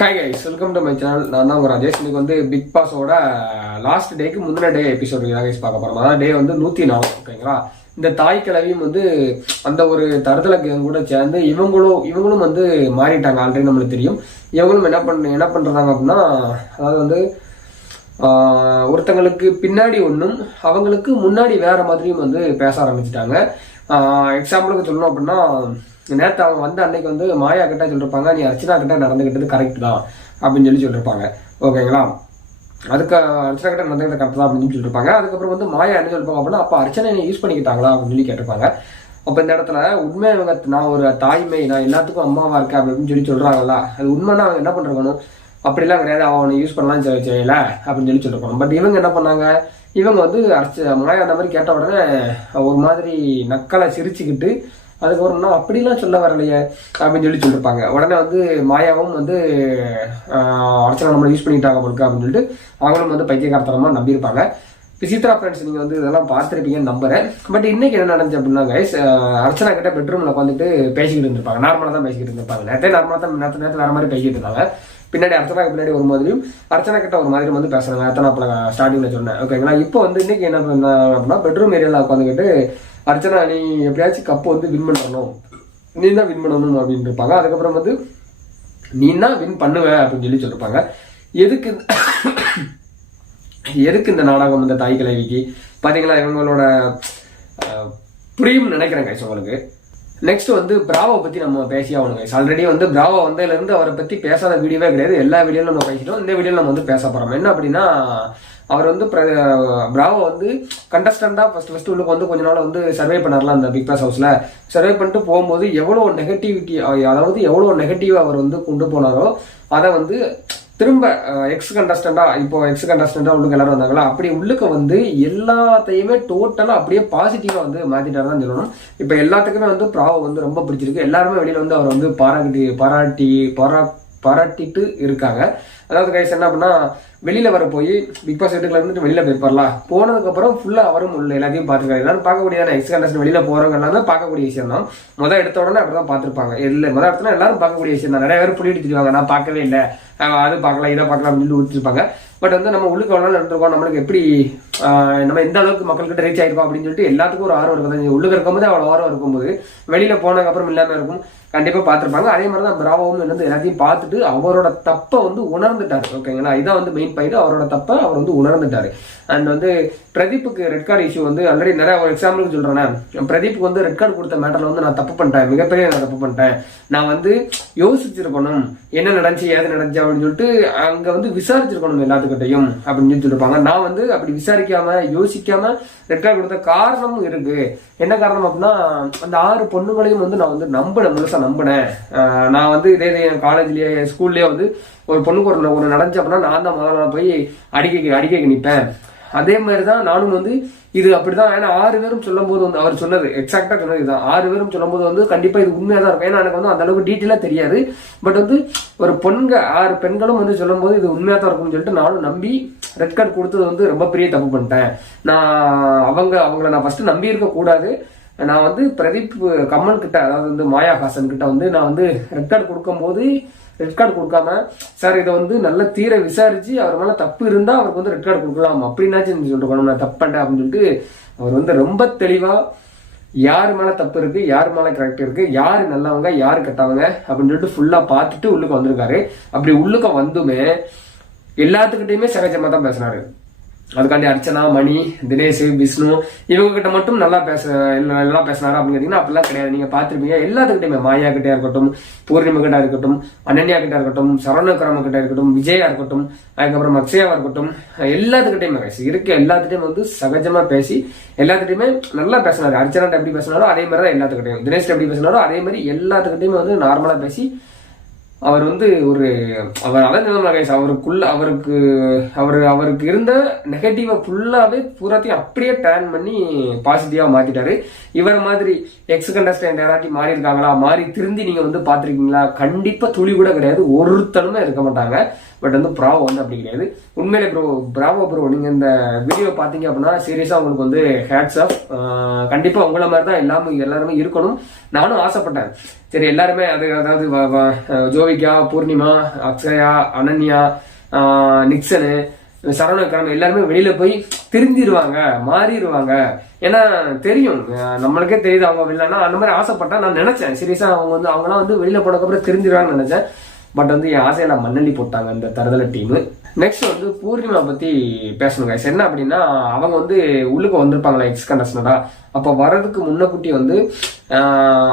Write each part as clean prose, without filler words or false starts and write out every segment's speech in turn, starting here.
Hi guys, welcome to my channel. நான் தான் உங்க ராஜேஷ். இன்னைக்கு வந்து பிக் பாஸோட லாஸ்ட் டேக்கு முந்தின டே எபிசோடு தான் கைஸ் பார்க்க போறோம். அதாவது டே வந்து 104. ஓகேங்களா? இந்த தாய் கிழவியும் வந்து அந்த ஒரு தருதல கேங் கூட சேர்ந்து இவங்களும் வந்து மாறிட்டாங்க. ஆல்ரெடி நம்மளுக்கு தெரியும். இவங்களும் என்ன பண்றாங்க அப்படின்னா, அதாவது வந்து ஒருத்தங்களுக்கு பின்னாடி ஒன்றும் அவங்களுக்கு முன்னாடி வேற மாதிரியும் வந்து பேச ஆரம்பிச்சுட்டாங்க. எக்ஸாம்பிளுக்கு சொல்லணும் அப்படின்னா, நேற்று அவங்க வந்து அன்னைக்கு வந்து மாயா கிட்ட சொல்லிருப்பாங்க, நீ அர்ச்சனா கிட்ட நடந்துகிட்டது கரெக்ட் தான் அப்படின்னு சொல்லியிருப்பாங்க. ஓகேங்களா? அதுக்கு அர்ச்சனா கிட்ட நடந்துகிட்ட கரெக்ட் தான் அப்படின்னு சொல்லியிருப்பாங்க. அதுக்கப்புறம் வந்து மாயா என்ன சொல்லிருப்பாங்க அப்படின்னா, அப்போ அர்ச்சனை என்ன யூஸ் பண்ணிக்கிட்டாங்களா அப்படின்னு கேட்டிருப்பாங்க. அப்போ இந்த இடத்துல உண்மையை இவங்க நான் ஒரு தாய்மை, நான் எல்லாத்துக்கும் அம்மாவா இருக்கேன் அப்படின்னு சொல்றாங்கல்ல, அது உண்மைன்னா அவங்க என்ன பண்றாங்கணும், அப்படிலாம் கிடையாது, அவனை யூஸ் பண்ணலாம் செய்யல அப்படின்னு சொல்லிருக்கணும். பட் இவங்க என்ன பண்ணாங்க, இவங்க வந்து மாயா அந்த மாதிரி கேட்ட உடனே ஒரு மாதிரி நக்கலை சிரிச்சுக்கிட்டு அதுக்கப்புறம்னா அப்படிலாம் சொல்ல வரலையே அப்படின்னு சொல்லியிருப்பாங்க. உடனே வந்து மாயாவும் வந்து அர்ச்சனா நம்மளை யூஸ் பண்ணிட்டாங்க உங்களுக்கு அப்படின்னு சொல்லிட்டு அவங்களும் வந்து பைத்தியகாரத்தனமா நம்பியிருப்பாங்க. விசித்ரா ஃப்ரெண்ட்ஸ், நீங்க வந்து இதெல்லாம் பார்த்துருப்பீங்கன்னு நம்புறேன். பட் இன்னைக்கு என்ன நடந்துச்சு அப்படின்னா கைஸ், அர்ச்சனா கிட்ட பெட்ரூம்ல உட்காந்துட்டு பேசிக்கிட்டு இருந்திருப்பாங்க. நார்மலா தான் பேசிக்கிட்டு இருந்திருப்பாங்க. நேற்று வேற மாதிரி பேசிக்கிட்டு இருந்தாங்க. பின்னாடி அர்ச்சனாக்கு பின்னாடி ஒரு மாதிரியும் அர்ச்சனா கிட்ட ஒரு மாதிரி வந்து பேசுறாங்க. அர்ச்சனா ஸ்டார்டிங்ல சொன்னேன். ஓகேங்களா? இப்போ வந்து இன்னைக்கு என்ன பண்ண அப்படின்னா, பெட்ரூம் ஏரியால உட்காந்துக்கிட்டு அர்ச்சனா நீ எப்படியாச்சும் கப்பு வந்து வின் பண்ணணும், நீ தான் வின் பண்ணணும் அப்படின்னு இருப்பாங்க. அதுக்கப்புறம் வந்து நீ தான் வின் பண்ணுவ அப்படின்னு சொல்லிருப்பாங்க. எதுக்கு இந்த நாடகம் இந்த தாய் கிழவிக்கு பாத்தீங்களா? இவங்களோட புரியும் நினைக்கிறேன் கைஸ் உங்களுக்கு. நெக்ஸ்ட் வந்து பிராவோ பத்தி நம்ம பேசி ஆகணும் கைஸ். ஆல்ரெடி வந்து பிராவோ வந்ததுல இருந்து அவரை பத்தி பேசாத வீடியோவே கிடையாது. எல்லா வீடியோலும் நம்ம பேசிட்டோம். இந்த வீடியோல நம்ம வந்து பேச போறோம். என்ன அப்படின்னா, அவர் வந்து பிராவோ வந்து கண்டஸ்டண்டா ஃபர்ஸ்ட் உள்ளுக்கு வந்து கொஞ்ச நாள் வந்து சர்வே பண்ணார்லாம் அந்த பிக் பாஸ் ஹவுஸ்ல. சர்வே பண்ணிட்டு போகும்போது எவ்வளவு நெகட்டிவிட்டி, அதாவது எவ்வளவு நெகட்டிவா அவர் வந்து கொண்டு போனாரோ அதை வந்து திரும்ப எக்ஸ் கண்டஸ்டண்டா உள்ளுக்கு எல்லாரும் வந்தாங்களா, அப்படி உள்ளுக்கு வந்து எல்லாத்தையுமே டோட்டலா அப்படியே பாசிட்டிவா வந்து மாத்திட்டாரு தான் சொல்லணும். இப்ப எல்லாத்துக்குமே வந்து பிராவோ வந்து ரொம்ப பிடிச்சிருக்கு. எல்லாருமே வெளியில வந்து அவர் வந்து பாராட்டிட்டு இருக்காங்க. அதாவது கைஸ் என்ன அப்படின்னா, வெளியில வர போய் பிக் பாஸ் வீட்டுக்குள்ள இருந்துட்டு வெளியில போயிருப்பார்லாம், போனதுக்கு அப்புறம் ஃபுல்லா அவரும் உள்ள எல்லாத்தையும் பாத்துருக்காரு. எல்லாரும் பார்க்கக்கூடியதான எக்ஸ் கண்டஸ்டன் வெளியில போறவங்க எல்லாம் பார்க்கக்கூடிய விஷயம் தான். எடுத்த உடனே அப்படிதான் பாத்துருப்பாங்க. இடத்துல எல்லாரும் பார்க்கக்கூடிய விஷயம் தான். நிறைய பேர் புள்ளிட்டு திரிவாங்க, நான் பார்க்கவே இல்லை, அது பார்க்கலாம் இதை பார்க்கலாம் அப்படின்னு சொல்லி ஊற்றிருப்பாங்க. பட் வந்து நம்ம உள்ளுக்கு எவ்வளவு நடந்திருக்கோம், நம்மளுக்கு எப்படி நம்ம எந்த அளவுக்கு மக்கள்கிட்ட ரீச் ஆயிருக்கோம் அப்படின்னு சொல்லிட்டு எல்லாத்துக்கும் ஒரு ஆர்வம் இருக்கும். உள்ளுக்கு இருக்கும்போது அவ்வளவு ஆர்வம் இருக்கும்போது வெளியில போனதுக்கு அப்புறம் இல்லாம இருக்கும். கண்டிப்பா பார்த்திருப்பாங்க. அதே மாதிரிதான் பிராவோவும் வந்து எல்லாத்தையும் பார்த்துட்டு அவரோட தப்பை வந்து உணர்ந்துட்டாரு. ஓகேங்களா? இதான் வந்து மெயின் பாயிண்ட். அவரோட தப்பை அவர் வந்து உணர்ந்துட்டாரு. அண்ட் வந்து பிரதீப்புக்கு ரெட் கார்டு இஷ்யூ வந்து ஆல்ரெடி நிறைய ஒரு எக்ஸாம்பிளுக்கு சொல்றேன். பிரதீப்புக்கு வந்து ரெட் கார்டு கொடுத்த மேட்டர்ல வந்து நான் தப்பு பண்ணிட்டேன், மிகப்பெரிய நான் தப்பு பண்ணிட்டேன், நான் வந்து யோசிச்சிருக்கணும் என்ன நடந்துச்சு ஏது நடந்துச்சு அப்படின்னு சொல்லிட்டு அங்க வந்து விசாரிச்சிருக்கணும் எல்லாத்துக்கிட்டையும் அப்படின்னு சொல்லிருப்பாங்க. நான் வந்து அப்படி விசாரிக்காம யோசிக்காம ரெட் கார்டு கொடுத்த காரணமும் இருக்கு. என்ன காரணம் அப்படின்னா, அந்த 6 பொண்ணுங்களையும் வந்து நான் வந்து முழுசா நம்பினேன். நான் வந்து இதே என் காலேஜ்லயே ஸ்கூல்லயே வந்து ஒரு பொண்ணுக்கு ஒரு நடந்துச்சு அப்படின்னா நான் தான் முதல்ல போய் அடிக்க நிற்பேன். அதே மாதிரிதான் நானும் வந்து இது அப்படிதான். ஏன்னா 6 பேரும் சொல்லும் போது வந்து அவர் சொன்னது எக்ஸாக்டா சொன்னது இதுதான். 6 பேரும் சொல்லும் போது வந்து கண்டிப்பா இது உண்மையா தான் இருக்கும். ஏன்னா எனக்கு வந்து அந்த அளவுக்கு டீட்டெயிலா தெரியாது. பட் வந்து ஒரு 6 பெண்களும் வந்து சொல்லும் போது இது உண்மையா தான் இருக்கும்னு சொல்லிட்டு நானும் நம்பி ரெட் கார்டு கொடுத்தது வந்து ரொம்ப பெரிய தப்பு பண்ணிட்டேன். நான் அவங்கள நான் ஃபர்ஸ்ட் நம்பி இருக்க கூடாது. நான் வந்து பிரதீப் கமல் கிட்ட, அதாவது வந்து மாயா ஹாசன் கிட்ட வந்து நான் வந்து ரெட் கார்டு கொடுக்கும்போது ரெட் கார்டு கொடுக்காம, சார் இதை வந்து நல்ல தீர விசாரிச்சு அவர் மேல தப்பு இருந்தா அவருக்கு வந்து ரெட் கார்டு கொடுக்கலாம் அப்படின்னாச்சும் நீங்க சொல்லிருக்கணும், நான் தப்பு பண்ணேன் அப்படின்னு சொல்லிட்டு அவர் வந்து ரொம்ப தெளிவா யாரு மேல தப்பு இருக்கு, யாரு மேல கரெக்ட் இருக்கு, யாரு நல்லவங்க யாரு கெட்டவங்க அப்படின்னு சொல்லிட்டு ஃபுல்லா பார்த்துட்டு உள்ளுக்கு வந்திருக்காரு. அப்படி உள்ளுக்க வந்துமே எல்லாத்துக்கிட்டையுமே சகஜமா தான் பேசினாரு. அதுக்காண்டி அர்ச்சனா, மணி, தினேஷ், விஷ்ணு இவங்க கிட்ட மட்டும் நல்லா பேசினாரு அப்படின்னு கேட்டீங்கன்னா அப்படிலாம் கிடையாது. நீங்க பாத்துருப்பீங்க எல்லாத்துக்கிட்டையுமே, மாயா கிட்டே இருக்கட்டும், பூர்ணிமா கிட்ட இருக்கட்டும், அனன்யா கிட்ட இருக்கட்டும், சரவணகிராம கிட்ட இருக்கட்டும், விஜயா இருக்கட்டும், அதுக்கப்புறம் அக்ஷயாவா இருக்கட்டும், எல்லாத்துக்கிட்டையுமே எல்லாத்துட்டையும் வந்து சகஜமா பேசி எல்லாத்துட்டையுமே நல்லா பேசினாரு. அர்ச்சனா எப்படி பேசினாரோ அதே மாதிரி தான் எல்லாத்துக்கிட்டையும், தினேஷ் எப்படி பேசினாரோ அதே மாதிரி எல்லாத்துக்கிட்டையுமே வந்து நார்மலா பேசி அவர் வந்து அவர் அவருக்கு இருந்த நெகட்டிவா ஃபுல்லாவே பூராத்தையும் அப்படியே டர்ன் பண்ணி பாசிட்டிவா மாத்திட்டாரு. இவர் மாதிரி எக்ஸ் கண்டஸ்டன்ட் யாராச்சும் மாறி இருக்காங்களா, மாறி திருந்தி நீங்க வந்து பாத்திருக்கீங்களா? கண்டிப்பா துளி கூட கிடையாது, ஒருத்தனுமே இருக்க மாட்டாங்க. பட் வந்து பிராவோ வந்து அப்படி கிடையாது. உண்மையிலே பிராவோ ப்ரோ, நீங்க இந்த வீடியோ பாத்தீங்க அப்படின்னா சீரியஸா உங்களுக்கு வந்து ஹேட்ஸ் ஆஃப். கண்டிப்பா உங்களை மாதிரி தான் எல்லாருமே இருக்கணும். நானும் ஆசைப்பட்டேன். சரி எல்லாருமே அதாவது ஜோவிகா, பூர்ணிமா, அக்ஷயா, அனன்யா, நிக்சனு, சரவண விக்ரம் எல்லாருமே வெளியில போய் திருந்திடுவாங்க, மாறிடுவாங்க. ஏன்னா தெரியும், நம்மளுக்கே தெரியுது அவங்க வெளிலன்னா அந்த மாதிரி ஆசைப்பட்டா. நான் நினைச்சேன் சீரியஸா அவங்கலாம் வெளியில போனதுக்கப்புறம் தெரிஞ்சிருவாங்கன்னு நினைச்சேன். பட் என் ஆசையில மண்ணள்ளி போட்டாங்க இந்த தருதலை டீம். நெக்ஸ்ட் பூர்ணிமா பத்தி பேசணுங்க. என்ன அப்படின்னா, அவங்க உள்ளுக்கு வந்திருப்பாங்களா எக்ஸ் கண்டஸ்டண்டா. அப்ப வர்றதுக்கு முன்னக்கூட்டி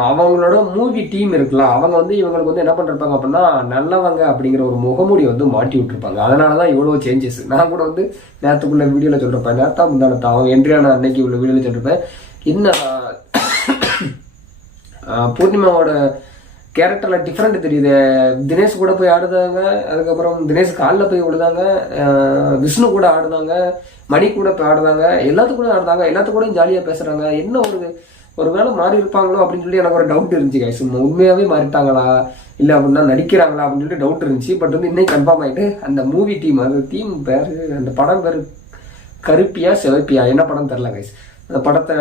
அவங்களோட மூவி டீம் இருக்குல்ல, அவங்க இவங்களுக்கு என்ன பண்ணிருப்பாங்க அப்படின்னா, நல்லவங்க அப்படிங்கிற ஒரு முகமூடி மாட்டி விட்டுருப்பாங்க. அதனாலதான் இவ்வளவு சேஞ்சஸ். நான் கூட நேரத்துக்குள்ள வீடியோல சொல்லிருப்பேன், நேரத்தா முந்தானத்தா அவங்க என்ட்ரியான அன்னைக்கு உள்ள வீடியோல சொல்லிருப்பேன். என்ன பூர்ணிமாவோட கேரக்டர்ல டிஃப்ரெண்ட் தெரியுது. தினேஷ் கூட போய் ஆடுதாங்க, அதுக்கப்புறம் தினேஷ் காலில் போய் விடுதாங்க, விஷ்ணு கூட ஆடுதாங்க, மணி கூட போய் ஆடுதாங்க, எல்லாத்து கூட ஆடுதாங்க, எல்லாத்து கூட ஜாலியா பேசுறாங்க. என்ன ஒரு வேளை மாறி இருப்பாங்களோ அப்படின்னு சொல்லி எனக்கு ஒரு டவுட் இருந்துச்சு. சும்மா உண்மையாவே மாறிட்டாங்களா இல்ல அப்படின்னா நடிக்கிறாங்களா அப்படின்னு சொல்லி டவுட் இருந்துச்சு. பட் இன்னைக்கு கன்ஃபார்ம் ஆயிட்டு அந்த மூவி டீம், அந்த டீம் பேரு, அந்த படம் பேரு கருப்பியா சிவப்பியா என்ன படம் தெரியல கைஸ். அந்த படத்தை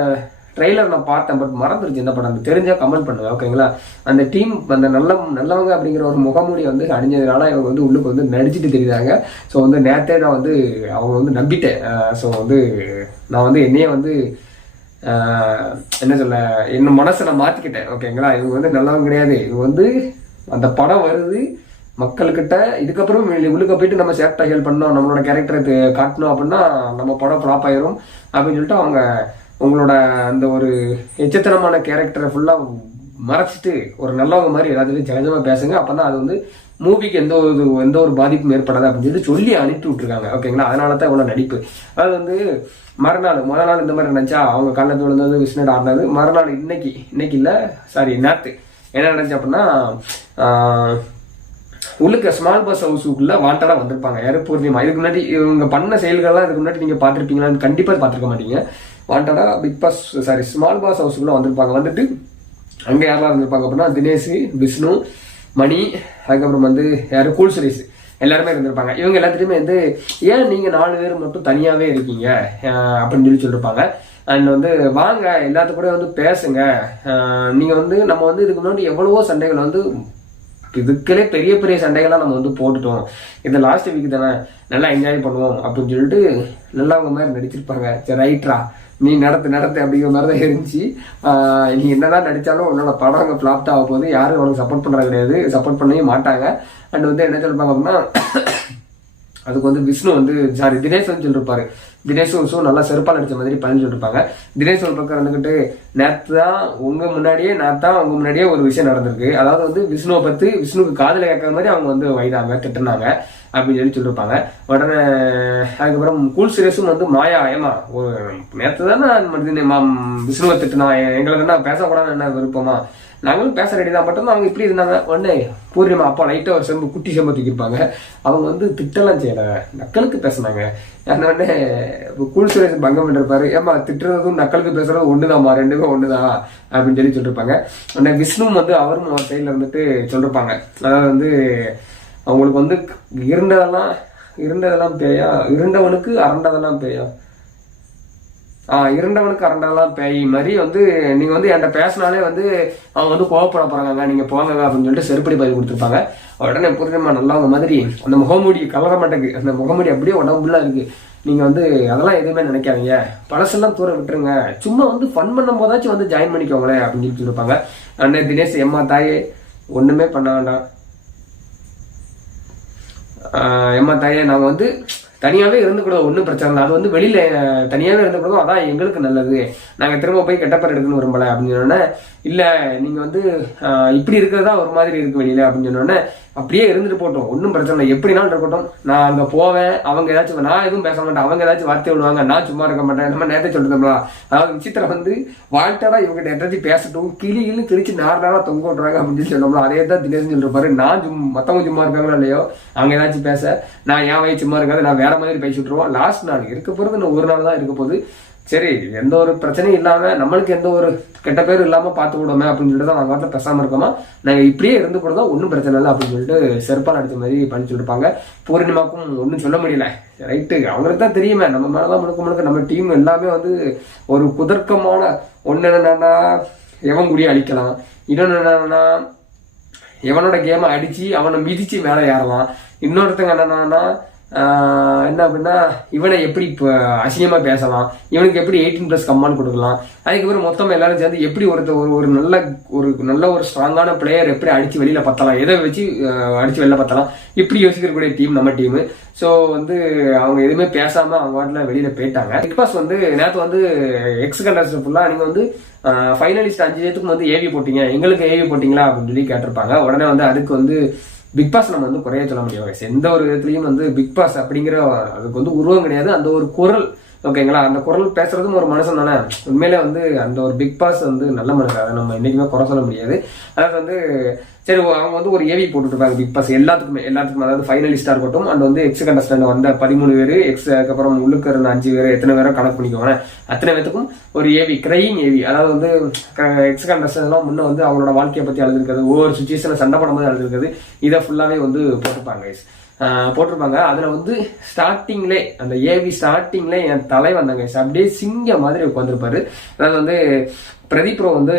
ட்ரெய்லர் நான் பார்த்தேன், பட் மறந்துருச்சு என்ன படம். தெரிஞ்சா கமெண்ட் பண்ணுங்க ஓகேங்களா. அந்த டீம் அந்த நல்லவங்க அப்படிங்கிற ஒரு முகமூடி அணிஞ்சதுனால இவங்க உள்ளுக்கு நடிச்சுட்டு தெரியுறாங்க. ஸோ நேரத்தே நான் அவங்க நம்பிட்டேன். ஸோ நான் என்னையே என்ன சொல்ல, என்ன மனசை நான் மாத்திக்கிட்டேன் ஓகேங்களா. இவங்க நல்லவங்க கிடையாது. இவங்க அந்த படம் வருது மக்கள்கிட்ட, இதுக்கப்புறம் உள்ளுக்க போயிட்டு நம்ம சேட்டைகள் பண்ணோம், நம்மளோட கேரக்டரை காட்டணும் அப்படின்னா நம்ம படம் ஃப்ளாப் ஆயிரும் அப்படின்னு சொல்லிட்டு அவங்க உங்களோட அந்த ஒரு எச்சத்தனமான கேரக்டரை ஃபுல்லா மறைச்சிட்டு ஒரு நல்லவங்க மாதிரி எல்லாத்துலையும் சகஜமா பேசுங்க. அப்பதான் அது மூவிக்கு எந்த ஒரு பாதிப்பும் ஏற்படாது அப்படின்னு சொல்லி அனுப்பி விட்டுருக்காங்க ஓகேங்களா. அதனாலதான் இவ்வளவு நடிப்பு. அது முதல் நாள் இந்த மாதிரி நினைச்சா அவங்க காலில் விழுந்தது, விஷ்ணு ஆடினது. மறுநாள் இன்னைக்கு இல்ல சாரி நேத்து என்ன நினைச்சா அப்படின்னா, உள்ளுக்க ஸ்மால் பஸ் ஹவுஸுக்குள்ள வாண்டடா வந்திருப்பாங்க. யாரு? பூர்ணிமா. இதுக்கு முன்னாடி இவங்க பண்ண செயல்கள்லாம் இதுக்கு முன்னாடி நீங்க பாத்திருப்பீங்களான்னு கண்டிப்பா பாத்திருக்க மாட்டீங்க. வாண்டடா ஸ்மால் பாஸ் ஹவுஸுக்குள்ள வந்திருப்பாங்க. வந்துட்டு அங்க யாரெல்லாம் இருந்திருப்பாங்க அப்படின்னா, தினேஷ், விஷ்ணு, மணி, அதுக்கப்புறம் யாரு கூல் சுரேஷ் எல்லாருமே இருந்திருப்பாங்க. இவங்க எல்லாத்துலயுமே ஏன் நீங்க 4 பேர் மட்டும் தனியாவே இருக்கீங்க அப்படின்னு சொல்லிருப்பாங்க. அண்ட் வாங்க எல்லாத்து கூட பேசுங்க. நீங்க நம்ம இதுக்கு முன்னாடி எவ்வளவோ சண்டைகள் இதுக்களே பெரிய பெரிய சண்டைகள்லாம் நம்ம போட்டுட்டோம். இது லாஸ்ட் வீக் தானே, நல்லா என்ஜாய் பண்ணுவோம் அப்படின்னு சொல்லிட்டு நல்லா அவங்க மாதிரி நடிச்சிருப்பாங்க. சரி ரைட்ரா, நீ நடத்து அப்படிங்கிற மாதிரி தான் இருந்துச்சு. நீ என்னதான் நடிச்சாலும் உன்னோட படம் அங்கே ஃபிளாப்ட் ஆக போகுது. யாரும் உனக்கு சப்போர்ட் பண்ணுறது கிடையாது, சப்போர்ட் பண்ணவே மாட்டாங்க. அண்ட் என்ன சொல்லிருப்பாங்க அப்படின்னா, அதுக்கு விஷ்ணு சாரி தினேஷ் சொல்லிருப்பாரு. தினேஷும் நல்லா செருப்பால் அடிச்ச மாதிரி பதில் சொல்லிருப்பாங்க. தினேஷ் ஒரு பக்கம் இருந்துகிட்டு, நேத்து தான் உங்க முன்னாடியே ஒரு விஷயம் நடந்திருக்கு. அதாவது விஷ்ணுவை பத்தி விஷ்ணுக்கு காதல கேட்கற மாதிரி அவங்க வைதாங்க, திட்டுனாங்க அப்படின்னு சொல்லிருப்பாங்க. உடனே அதுக்கப்புறம் கூல் சுரேஷும் மாயா ஏமா ஒரு நேத்து தானே விஷ்ணுவை திட்டுனா, எங்களுக்கு என்ன பேசக்கூடாதுன்னு என்ன விருப்பமா, நாங்களும் பேச ரெடி தான். மட்டும் அவங்க இப்படி இருந்தாங்க. உடனே பூர்ணிமா அப்பா லைட்டா ஒரு குட்டி செம்பு தூக்கிருப்பாங்க. அவங்க திட்டலாம் செய்யல, நக்கலுக்கு பேசினாங்க. உடனே கூல் சுரேஷ் பங்கம் பண்ணிருப்பாரு, ஏமா திட்டுறதும் நக்கலுக்கு பேசுறதும் ஒண்ணுதாம்மா, ரெண்டுமே ஒண்ணுதான் அப்படின்னு சொல்லிருப்பாங்க. உடனே விஷ்ணு அவரும் அவர் சைட்ல சொல்லிருப்பாங்க. அதாவது அவங்களுக்கு இருண்டதெல்லாம் பேயா, இருண்டவனுக்கு அரண்டதெல்லாம் பேயா, இருண்டவனுக்கு அரண்டெல்லாம் பேய் மாதிரி நீங்க என்கிட்ட பேசினாலே அவங்க கோவப்பட போறாங்க, நீங்க போங்க அப்படின்னு சொல்லிட்டு செருப்படி பதில் கொடுத்துருப்பாங்க. உடனே பூர்ணிமா நல்லவங்க மாதிரி அந்த முகமூடி கலர மாட்டேங்குது, அந்த முகமூடி அப்படியே உடம்புலாம் இருக்கு. நீங்க அதெல்லாம் எதுவுமே நினைக்காதீங்க, பழசெல்லாம் தூர விட்டுருங்க, சும்மா ஃபன் பண்ணும் போதாச்சும் ஜாயின் பண்ணிக்கோங்களேன் அப்படின்னு சொல்லிருப்பாங்க. அண்ணே தினேஷ், எம்மா தாயே ஒண்ணுமே பண்ண வேண்டாம், எம்மா தாயே நாங்க தனியாவே இருந்துக்கூடாது, ஒன்றும் பிரச்சனை இல்லை, அது வெளியில தனியாவே இருந்துக்கூடாது, அதான் எங்களுக்கு நல்லது, நாங்க திரும்ப போய் கெட்ட பேர் எடுக்கணும்னு விரும்பல அப்படின்னு சொன்னோன்னே, இல்ல நீங்க இப்படி இருக்கிறதா ஒரு மாதிரி இருக்கு வெளியில அப்படின்னு சொன்னோன்னே, அப்படியே இருந்துட்டு போட்டோம், ஒன்றும் பிரச்சனை இல்லை, எப்படினாலும் இருக்கட்டும், நான் அங்க போவேன், அவங்க ஏதாச்சும் நான் எதுவும் பேச மாட்டேன், அவங்க ஏதாச்சும் வார்த்தை விடுவாங்க, நான் சும்மா இருக்க மாட்டேன், நம்ம நேரத்தை சொல்லிட்டோம்ல. அதாவது விசித்திர வாழ்க்கைடா இவங்க ஏதாச்சும் பேசட்டும், கிளி கிழிச்சு நார்மலா தொங்க விட்றாங்க அப்படின்னு சொன்னோம்ல, அதே தான் தினேஷ் சொல்லிருப்பாரு. நான் மத்தவங்க சும்மா இருக்காங்களோ இல்லையோ, அவங்க ஏதாச்சும் பேச நான் என் வயசு சும்மா இருக்காது, நான் வேற மாதிரி பேசி விட்டுருவோம். லாஸ்ட் நாள் இருக்க போறது இன்னும் ஒரு நாள் தான் இருக்க போகுது, சரி எந்த ஒரு பிரச்சனையும் இல்லாம நம்மளுக்கு எந்த ஒரு கெட்ட பேரும் இல்லாம பாத்து விடுமே அப்படின்னு சொல்லிட்டு தான் நாங்க பேசாம இருக்கோமா, நாங்க இப்படியே இருந்து கூட தான் ஒன்றும் பிரச்சனை இல்லை அப்படின்னு சொல்லிட்டு செருப்பால் அடிச்ச மாதிரி பண்ணி சொல்லிருப்பாங்க. பூர்ணிமாக்கும் ஒன்றும் சொல்ல முடியல, ரைட்டு அவங்களுக்கு தான் தெரியுமே நம்ம மேலதான் முழுக்க நம்ம டீம் எல்லாமே ஒரு குதர்க்கமான ஒண்ணு என்னன்னா, எவன் கூடிய அழிக்கலாம். இன்னொன்று என்னன்னா எவனோட கேமை அடிச்சு அவனை மிதிச்சு மேலே ஏறலாம். இன்னொருத்தங்க என்னன்னா என்ன அப்படின்னா இவனை எப்படி இப்போ அசிங்கமா பேசலாம், இவனுக்கு எப்படி 18+ கம்மான்னு கொடுக்கலாம். அதுக்கப்புறம் மொத்தம் எல்லாரும் சேர்ந்து எப்படி ஒரு நல்ல ஒரு ஸ்ட்ராங்கான பிளேயர் எப்படி அடிச்சு வெளியில பத்தலாம், எதை வச்சு அடிச்சு வெளில பத்தலாம், இப்படி யோசிக்கக்கூடிய டீம் நம்ம டீம். ஸோ வந்து அவங்க எதுவுமே பேசாம அவங்க வாட்டில் வெளியில போயிட்டாங்க. பிக் பாஸ் வந்து நேற்று வந்து எக்ஸ் கண்டஸ்டன்ட் ஃபுல்லா நீங்க வந்து ஃபைனலிஸ்ட் 5 பேத்துக்கும் வந்து ஏவி போட்டீங்க, எங்களுக்கு ஏவி போட்டீங்களா அப்படின்னு சொல்லி கேட்டிருப்பாங்க. உடனே வந்து அதுக்கு வந்து பிக் பாஸ் நம்ம வந்து குறைய சொல்ல முடியாது. எந்த ஒரு விதத்துலயும் வந்து பிக் பாஸ் அப்படிங்கிற அதுக்கு வந்து உருவம் கிடையாது, அந்த ஒரு குரல் ஓகேங்களா. அந்த குரல் பேசுறதும் ஒரு மனுஷன் தானே. உண்மையிலே வந்து அந்த ஒரு பிக் பாஸ் வந்து நல்ல மனுஷன், அதை நம்ம என்னைக்குமே குறை சொல்ல முடியாது. அதாவது வந்து சரி அவங்க வந்து ஒரு ஏவி போட்டுருப்பாங்க பிக் பாஸ் எல்லாத்துக்குமே, அதாவது ஃபைனலிஸ்டா இருக்கட்டும் அண்ட் வந்து எக்ஸ் கண்டஸ்டன்ட் வந்த 13 பேர் எக்ஸ், அதுக்கப்புறம் உள்ளுக்கு இருந்த 5 பேர், எத்தனை பேரோ கணக்கு பண்ணிக்கோங்க, அத்தனை பேத்துக்கும் ஒரு ஏவி, கிரையிங் ஏவி. அதாவது வந்து எக்ஸ் கண்டஸ்டன்ட் எல்லாம் முன்ன வந்து அவங்களோட வாழ்க்கையை பத்தி அழுதுருக்காது, ஒவ்வொரு சுச்சுவேஷன்ல சண்டை போடும்போது அழுதுருக்காது, இதை ஃபுல்லாவே வந்து போட்டிருப்பாங்க. அதுல வந்து ஸ்டார்டிங்லே அந்த ஏவி ஸ்டார்டிங்ல என் தலை வந்தாங்க அப்படியே சிங்க மாதிரி உட்காந்துருப்பாரு. அதாவது வந்து பிரதீப் ப்ரோ வந்து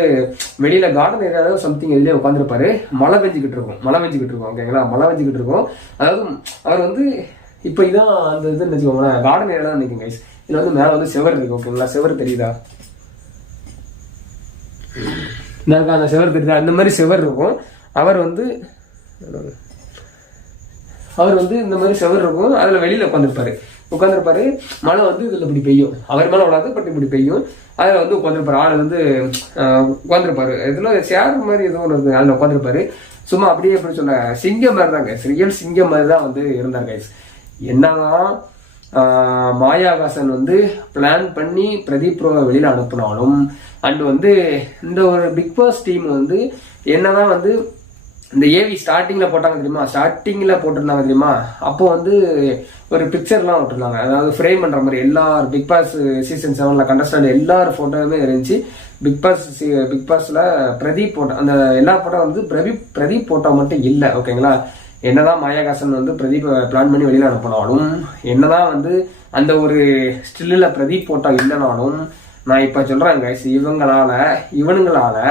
வெளியில கார்டன் ஏரியாவது சம்திங் இதுலயே உட்காந்துருப்பாரு. மழை பெஞ்சுக்கிட்டு இருக்கும் ஓகேங்களா, மழை பெஞ்சுக்கிட்டு இருக்கும். அதாவது அவர் வந்து இப்ப இதான் அந்த இதுன்னு வச்சுக்கோங்களேன், கார்டன் ஏரியா தான் நினைக்கும் கைஸ். இதுல வந்து மேல வந்து செவர் இருக்கு ஓகேங்களா, செவர் தெரியுதா, அந்த செவர் தெரியுதா, அந்த மாதிரி செவர் இருக்கும். அவர் வந்து இந்த மாதிரி செவர் இருக்கும், அதுல வெளியில உட்காந்துருப்பாரு. மழை வந்து இதுல இப்படி பெய்யும், அவர் மேல விடாது பட் இப்படி பெய்யும். அதுல வந்து உட்காந்துருப்பாரு, ஆள் வந்து உட்காந்துருப்பாரு. இதுல சேர் மாதிரி ஏதோ ஒன்று இருக்கு, அதுல உட்காந்துருப்பாரு. சும்மா அப்படியே எப்படி சொல்ல சிங்கம் மாதிரி தான் கைஸ், ரியல் சிங்கம் மாதிரி தான் வந்து இருந்தார் கைஸ். என்னதான் மாயாவாசன் வந்து பிளான் பண்ணி பிரதீப் ப்ரோவை வெளியில அனுப்பினாலும் அண்ட் வந்து இந்த ஒரு பிக் பாஸ் டீம் வந்து என்னதான் வந்து இந்த ஏவி ஸ்டார்டிங்ல போட்டிருந்தாங்க தெரியுமா, அப்போ வந்து ஒரு பிக்சர்லாம் விட்டுருந்தாங்க. அதாவது ஃப்ரேம் பண்ற மாதிரி எல்லாரும் பிக் பாஸ் சீசன் 7ல கண்டஸ்டன்ட் எல்லாரும் போட்டோவுமே இருந்துச்சு. பிக் பாஸ்ல பிரதீப் போட்டோ, அந்த எல்லா போட்டோ வந்து பிரதீப் போட்டோ மட்டும் இல்லை ஓகேங்களா. என்னதான் மாயாகாசன் வந்து பிரதீப் பிளான் பண்ணி வெளியில அனுப்பினாலும், என்னதான் வந்து அந்த ஒரு ஸ்டில்ல பிரதீப் போட்டோ இல்லைனாலும், நான் இப்ப சொல்றேன் கைஸ், இவனுங்களால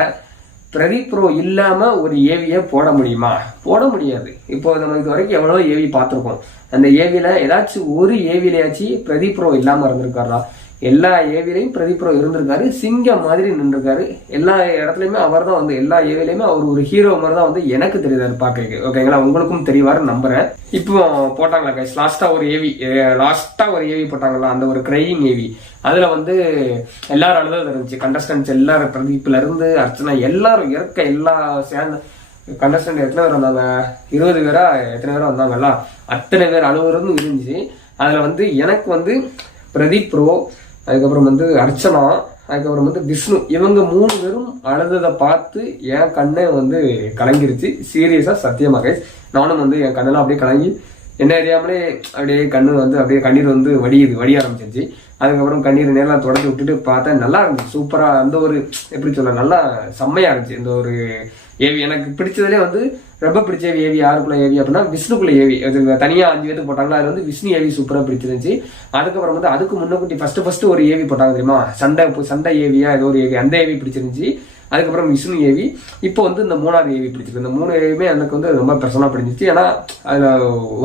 பிரதீப் ப்ரோ இல்லாம ஒரு ஏவியை போட முடியுமா? போட முடியாது. இப்போ நம்ம இது வரைக்கும் எவ்வளவு ஏவி பார்த்திருக்கோம். அந்த ஏவியில ஏதாச்சும் ஒரு ஏவிலையாச்சும் பிரதீப் ப்ரோ இல்லாம இருந்திருக்காரா? எல்லா ஏவிலையும் பிரதீப் ப்ரோ இருந்திருக்காரு, சிங்கம் மாதிரி நின்றுருக்காரு. எல்லா இடத்துலயுமே அவர் தான் வந்து எல்லா ஏவிலையுமே அவர் ஒரு ஹீரோ மாதிரி தான் வந்து எனக்கு தெரியுதாரு பாக்குறதுக்கு ஓகேங்களா. உங்களுக்கும் தெரியவாரு நம்புறேன். இப்போ போட்டாங்களா கைஸ், லாஸ்டா ஒரு ஏவி போட்டாங்களா, அந்த ஒரு கிரையிங் ஏவி. அதுல வந்து எல்லாரும் அழுதது இருந்துச்சு. கண்டஸ்டன்ஸ் எல்லாரும் பிரதீப்ல இருந்து அர்ச்சனா எல்லாரும் எல்லா சேர்ந்து கண்டஸ்டன்ட் எத்தனை பேர் வந்தாங்க, 20 பேரா எத்தனை பேரா வந்தாங்கல்ல, அத்தனை பேர் அழுவுறதும் இருந்துச்சு. அதுல வந்து எனக்கு வந்து பிரதீப் ப்ரோ, அதுக்கப்புறம் வந்து அர்ச்சனா, அதுக்கப்புறம் வந்து விஷ்ணு, இவங்க 3 பேரும் அழுததை பார்த்து என் கண்ணை வந்து கலங்கிருச்சு. சீரியஸா சத்தியமா கைஸ், நானும் வந்து என் கண்ணெல்லாம் அப்படியே கலங்கி என்ன அறியாமலே அப்படியே கண்ணு வந்து அப்படியே கண்ணீர் வந்து வடிய ஆரம்பிச்சிருச்சு. அதுக்கப்புறம் கண்ணீர் நேரம் தொடச்சி விட்டுட்டு பார்த்தேன், நல்லா இருந்துச்சு, சூப்பரா. அந்த ஒரு எப்படி சொல்ல, நல்லா செம்மையா இருந்துச்சு இந்த ஒரு ஏவி. எனக்கு பிடிச்சதுலேயே வந்து ரொம்ப பிடிச்ச ஏவி யாருக்குள்ள ஏவி அப்படின்னா விஷ்ணுக்குள்ள ஏவி. அது தனியா 5 பேருக்கு போட்டாங்களா, அது வந்து விஷ்ணு ஏவி சூப்பரா பிடிச்சிருந்துச்சு. அதுக்கப்புறம் வந்து அதுக்கு முன்னக்கூட்டி ஃபர்ஸ்ட் ஒரு ஏவி போட்டாங்க தெரியுமா, சண்டை ஏவியா ஏதோ ஒரு ஏவி, அந்த ஏவி பிடிச்சிருந்துச்சு. அதுக்கப்புறம் விஷ்ணு ஏவி, இப்போ வந்து இந்த 3வது ஏவி பிடிச்சிருக்கு. இந்த 3 ஏவியுமே எனக்கு வந்து ரொம்ப பர்சனலா பிடிச்சிச்சு. ஏன்னா அதுல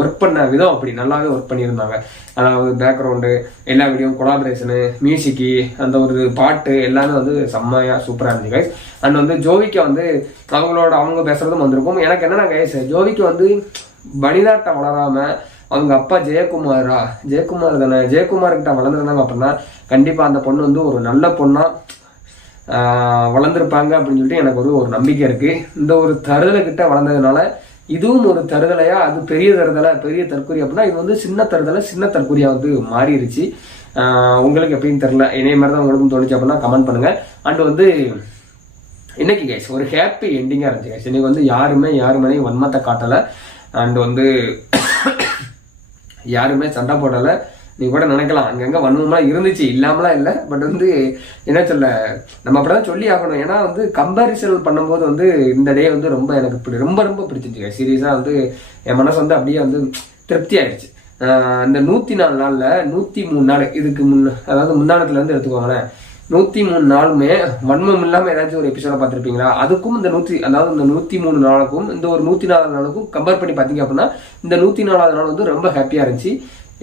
ஒர்க் பண்ண விதம் அப்படி நல்லாவே ஒர்க் பண்ணியிருந்தாங்க. அதாவது பேக்ரவுண்டு, எல்லா வீடியோ, கொலாபரேஷனு, மியூசிக்கு, அந்த ஒரு பாட்டு எல்லாமே வந்து செம்மையா சூப்பரா இருந்துச்சு கைஸ். அண்ட் வந்து ஜோவிக்கு வந்து அவங்க பேசுறதும் வந்திருக்கும். எனக்கு என்னன்னா கைஸ், ஜோவிக்கு வந்து வனிதாட்ட வளராம அவங்க அப்பா ஜெயக்குமார் தானே, ஜெயக்குமார் கிட்ட வளர்ந்துருந்தாங்க அப்படின்னா கண்டிப்பா அந்த பொண்ணு வந்து ஒரு நல்ல பொண்ணா வளர்ந்துருப்பாங்க அப்படின்னு சொல்லிட்டு எனக்கு ஒரு நம்பிக்கை இருக்கு. இந்த ஒரு தருதலை கிட்ட வளர்ந்ததுனால இதுவும் ஒரு தருதலையா, அது பெரிய தற்கொலை அப்படின்னா இது வந்து சின்ன தற்கொலையா வந்து மாறிடுச்சு. உங்களுக்கு எப்படின்னு தெரியல, இதே மாதிரி தான் உங்களுக்கும் தோணுச்சு அப்படின்னா கமெண்ட் பண்ணுங்க. அண்ட் வந்து இன்னைக்கு கைஸ் ஒரு ஹாப்பி எண்டிங்கா இருந்துச்சு கைஸ். இன்னைக்கு வந்து யாருமே வன்மத்தை காட்டல அண்ட் வந்து யாருமே சண்டை போடல. நீ கூட நினைக்கலாம் அங்கங்க வன்மம்லாம் இருந்துச்சு, இல்லாமலாம் இல்லை. பட் வந்து என்ன சொல்ல, நம்ம அப்படிதான் சொல்லி ஆகணும். ஏன்னா வந்து கம்பாரிசன் பண்ணும்போது வந்து இந்த டே வந்து ரொம்ப எனக்கு ரொம்ப பிடிச்சிச்சு. சீரியஸா வந்து என் மனசு வந்து அப்படியே வந்து திருப்தி ஆயிடுச்சு. அந்த 104 நாள்ல 103 நாள் இதுக்கு அதாவது முந்தானத்துல இருந்து எடுத்துக்கோங்களேன், 103 நாளுமே வன்மம் இல்லாம ஏதாச்சும் ஒரு எபிசோட பார்த்திருப்பீங்களா? அதுக்கும் இந்த 103 நாளுக்கும் இந்த ஒரு 104 நாளுக்கும் கம்பேர் பண்ணி பாத்தீங்க அப்படின்னா இந்த 104வது நாள் வந்து ரொம்ப ஹாப்பியா இருந்துச்சு.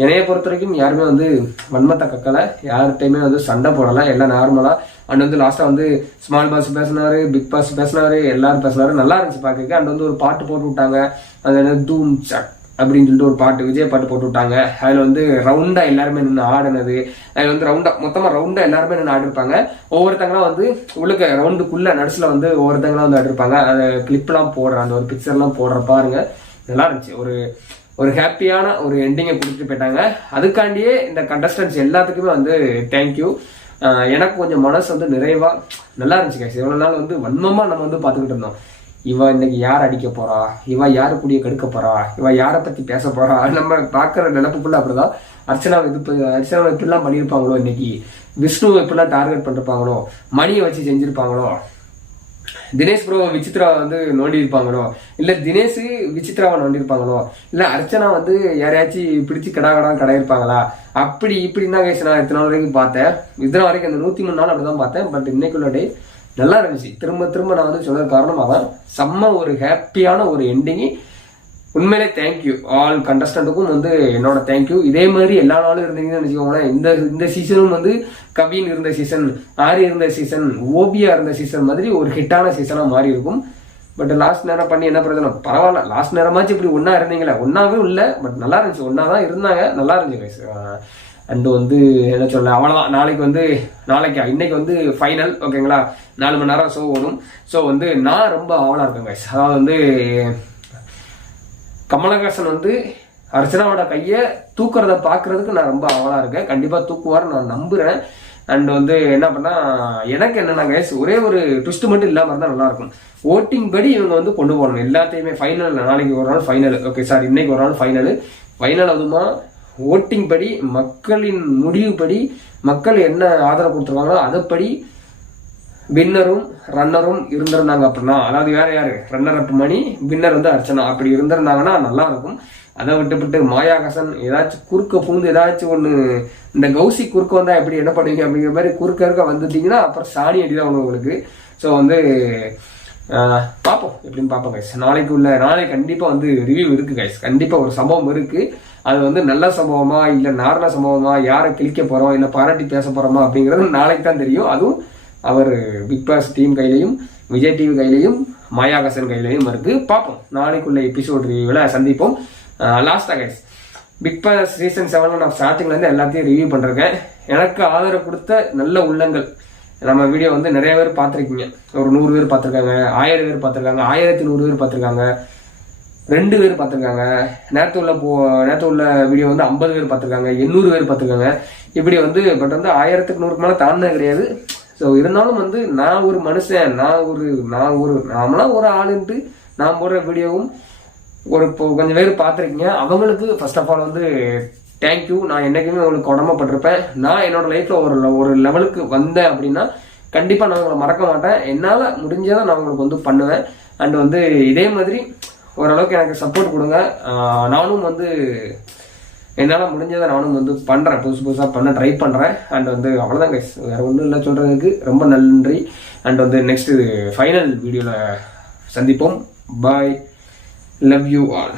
என்னைய பொறுத்த வரைக்கும் யாருமே வந்து வன்மத்தை கக்கல, யார்கிட்டையுமே வந்து சண்டை போடல, எல்லாம் நார்மலா. அண்ட் வந்து லாஸ்டா வந்து ஸ்மால் பாஸ் பேசினாரு, பிக் பாஸ் பேசினாரு, எல்லாரும் பேசினாரு, நல்லா இருந்துச்சு பாக்க. அண்ட் வந்து ஒரு பாட்டு போட்டு விட்டாங்க, அது தூம் சக் அப்படின்னு சொல்லிட்டு ஒரு பாட்டு, விஜய் பாட்டு போட்டு விட்டாங்க. அதுல வந்து ரவுண்டா எல்லாருமே நின்று ஆடினது, அதுல வந்து மொத்தமா ரவுண்டா எல்லாருமே நின்று ஆடிருப்பாங்க. ஒவ்வொருத்தங்களும் வந்து உள்ளுக்க ரவுண்டுக்குள்ள நடுசுல வந்து ஒவ்வொருத்தங்களும் வந்து ஆடிருப்பாங்க. அந்த கிளிப் எல்லாம் போடுற அந்த ஒரு பிக்சர் எல்லாம் போடுற பாருங்க, நல்லா இருந்துச்சு. ஒரு ஹாப்பியான ஒரு எண்டிங்கை கொடுத்துட்டு போயிட்டாங்க. அதுக்காண்டியே இந்த கண்டஸ்டன்ஸ் எல்லாத்துக்குமே வந்து தேங்க்யூ. எனக்கு கொஞ்சம் மனசு வந்து நிறைவா நல்லா இருந்துச்சு கைஸ். இவ்வளவு நாள் வந்து வன்மமா நம்ம வந்து பாத்துக்கிட்டு இருந்தோம். இவ இன்னைக்கு யார் அடிக்க போறா, இவ யாரு கூடிய கெடுக்க போறா, இவ யாரை பத்தி பேச போறா, நம்ம பாக்குற நினைப்புக்குள்ள அப்படிதான். அர்ச்சனா இப்படிலாம் பண்ணியிருப்பாங்களோ, இன்னைக்கு விஷ்ணுவை இப்படிலாம் டார்கெட் பண்ணிருப்பாங்களோ, மணியை வச்சு செஞ்சிருப்பாங்களோ, தினேஷ் ப்ரோ விசித்ரா வந்து நோண்டி இருப்பாங்களோ, இல்ல தினேஷ் விசித்ராவை நோண்டி இருப்பாங்களோ, இல்ல அர்ச்சனா வந்து யாரையாச்சும் பிடிச்சி கடையிருப்பாங்களா, அப்படி இப்படின்னா கைஸ் நான் இத்தனை நாள் வரைக்கும் பார்த்தேன். இத்தனை வரைக்கும் அந்த 103 நாள் அப்படிதான் பார்த்தேன். பட் இன்னைக்குள்ள டே நல்லா இருந்துச்சு. திரும்ப நான் வந்து சொல்றது காரணமாக தான் செம்ம ஒரு ஹாப்பியான ஒரு எண்டிங்கு. உண்மையிலே தேங்க்யூ ஆல் கண்டஸ்டன்ட்டுக்கும் வந்து என்னோட தேங்க்யூ. இதே மாதிரி எல்லா நாளும் இருந்தீங்கன்னு வச்சுக்கோங்களேன். இந்த சீசனும் வந்து கவின் இருந்த சீசன், ஆரி இருந்த சீசன், ஓபியா இருந்த சீசன் மாதிரி ஒரு ஹிட்டான சீசனா மாறி இருக்கும். பட் லாஸ்ட் நேரம் பண்ணி என்ன பிரச்சனை, பரவாயில்ல. லாஸ்ட் நேரமாச்சு இப்படி ஒன்னா இருந்தீங்களா, ஒன்னாவே இல்லை, பட் நல்லா இருந்துச்சு. ஒன்னாதான் இருந்தாங்க, நல்லா இருந்துச்சு. அண்ட் வந்து என்ன சொல்ல, அவ்வளவுதான். இன்னைக்கு வந்து ஃபைனல், ஓகேங்களா? 4 மணி நேரம் ஷோ ஓடும். ஸோ வந்து நான் ரொம்ப ஆவலா இருக்கேன் கைஸ். அதாவது வந்து கமலஹாசன் வந்து அர்ச்சனாவோட கையை தூக்குறத பாக்குறதுக்கு நான் ரொம்ப ஆவலா இருக்கேன். கண்டிப்பா தூக்குவார் நான் நம்புறேன். அண்ட் வந்து என்ன பண்ணா, எனக்கு என்னன்னா கைஸ், ஒரே ஒரு ட்விஸ்ட் மட்டும் இல்லாம இருந்தா நல்லா இருக்கும். ஓட்டிங் படி இவங்க வந்து கொண்டு போகணும் எல்லாத்தையுமே. ஃபைனல் நாளைக்கு ஒரு நாள் ஃபைனல், ஓகே சார், இன்னைக்கு ஒரு நாள் ஃபைனல் அதுமா ஓட்டிங் படி, மக்களின் முடிவு படி, மக்கள் என்ன ஆதரவு கொடுத்துருவாங்களோ அதைப்படி வின்னரும் ரன்னரும் இருந்திருந்தாங்க அப்படின்னா, அதாவது வேற யாரு, ரன்னர் அப் மணி, வின்னர் வந்து அர்ச்சனா, அப்படி இருந்திருந்தாங்கன்னா நல்லா இருக்கும். அதை விட்டுப்பட்டு மாயாகசன் ஏதாச்சும் குறுக்க புகுந்து ஏதாச்சும் ஒண்ணு, இந்த கௌசி குறுக்க வந்தா எப்படி என்ன பண்ணுவீங்க அப்படிங்கிற மாதிரி குறுக்க வந்துட்டீங்கன்னா அப்புறம் சாணி அடிதான் உங்களுக்கு. ஸோ வந்து பார்ப்போம், எப்படின்னு பார்ப்போம் கைஸ். நாளைக்கு கண்டிப்பா வந்து ரிவ்யூ இருக்கு கைஸ். கண்டிப்பா ஒரு சம்பவம் இருக்கு. அது வந்து நல்ல சம்பவமா இல்ல நார்மல சம்பவமா, யாரை கிழிக்க போறோம் இல்ல பாராட்டி பேச போறோமா அப்படிங்கிறது நாளைக்கு தான் தெரியும். அதுவும் அவர் பிக் பாஸ் டீம் கையிலையும், விஜய் டிவி கையிலையும், மாயாகசன் கையிலையும் இருக்கு. பார்ப்போம், நாளைக்குள்ள எபிசோட் ரிவ்யூல சந்திப்போம். லாஸ்டா கைஸ், பிக் பாஸ் சீசன் 7 நான் ஸ்டார்டிங்ல இருந்து எல்லாத்தையும் ரிவ்யூ பண்றேன். எனக்கு ஆதரவு கொடுத்த நல்ல உள்ளங்கள், நம்ம வீடியோ வந்து நிறைய பேர் பார்த்துருக்கீங்க. ஒரு 100 பேர் பார்த்துருக்காங்க, 1000 பேர் பார்த்துருக்காங்க, 1100 பேர் பார்த்துருக்காங்க, 2 பேர் பார்த்துருக்காங்க. நேற்று உள்ள வீடியோ வந்து 50 பேர் பார்த்துருக்காங்க, 800 பேர் பார்த்துருக்காங்க. இப்படி வந்து பட் வந்து 1000க்கு 100க்கு மேலே தாண்டினது கிடையாது. ஸோ இருந்தாலும் வந்து நான் ஒரு மனுஷன், நாமளா ஒரு ஆளுன்ட்டு நான் போடுற வீடியோவும் கொஞ்சம் பேர் பார்த்துருக்கீங்க. அவங்களுக்கு ஃபர்ஸ்ட் ஆஃப் ஆல் வந்து தேங்க்யூ. நான் என்னைக்குமே உங்களுக்கு உடம்பப்பட்டிருப்பேன். நான் என்னோட லைஃப்ல ஒரு லெவலுக்கு வந்தேன் அப்படின்னா கண்டிப்பா நான் உங்களை மறக்க மாட்டேன். என்னால முடிஞ்சதை நான் உங்களுக்கு வந்து பண்ணுவேன். அண்ட் வந்து இதே மாதிரி ஓரளவுக்கு எனக்கு சப்போர்ட் கொடுங்க. நானும் வந்து என்னால் முடிஞ்சதை நானும் வந்து பண்ணுறேன், புதுசாக பண்ண ட்ரை பண்ணுறேன். அண்ட் வந்து அவ்வளோதான் கைஸ், வேறு ஒன்றும் இல்லை சொல்கிறதுக்கு. ரொம்ப நன்றி. அண்ட் வந்து நெக்ஸ்ட் ஃபைனல் வீடியோவில் சந்திப்போம். பாய், லவ் யூ ஆல்.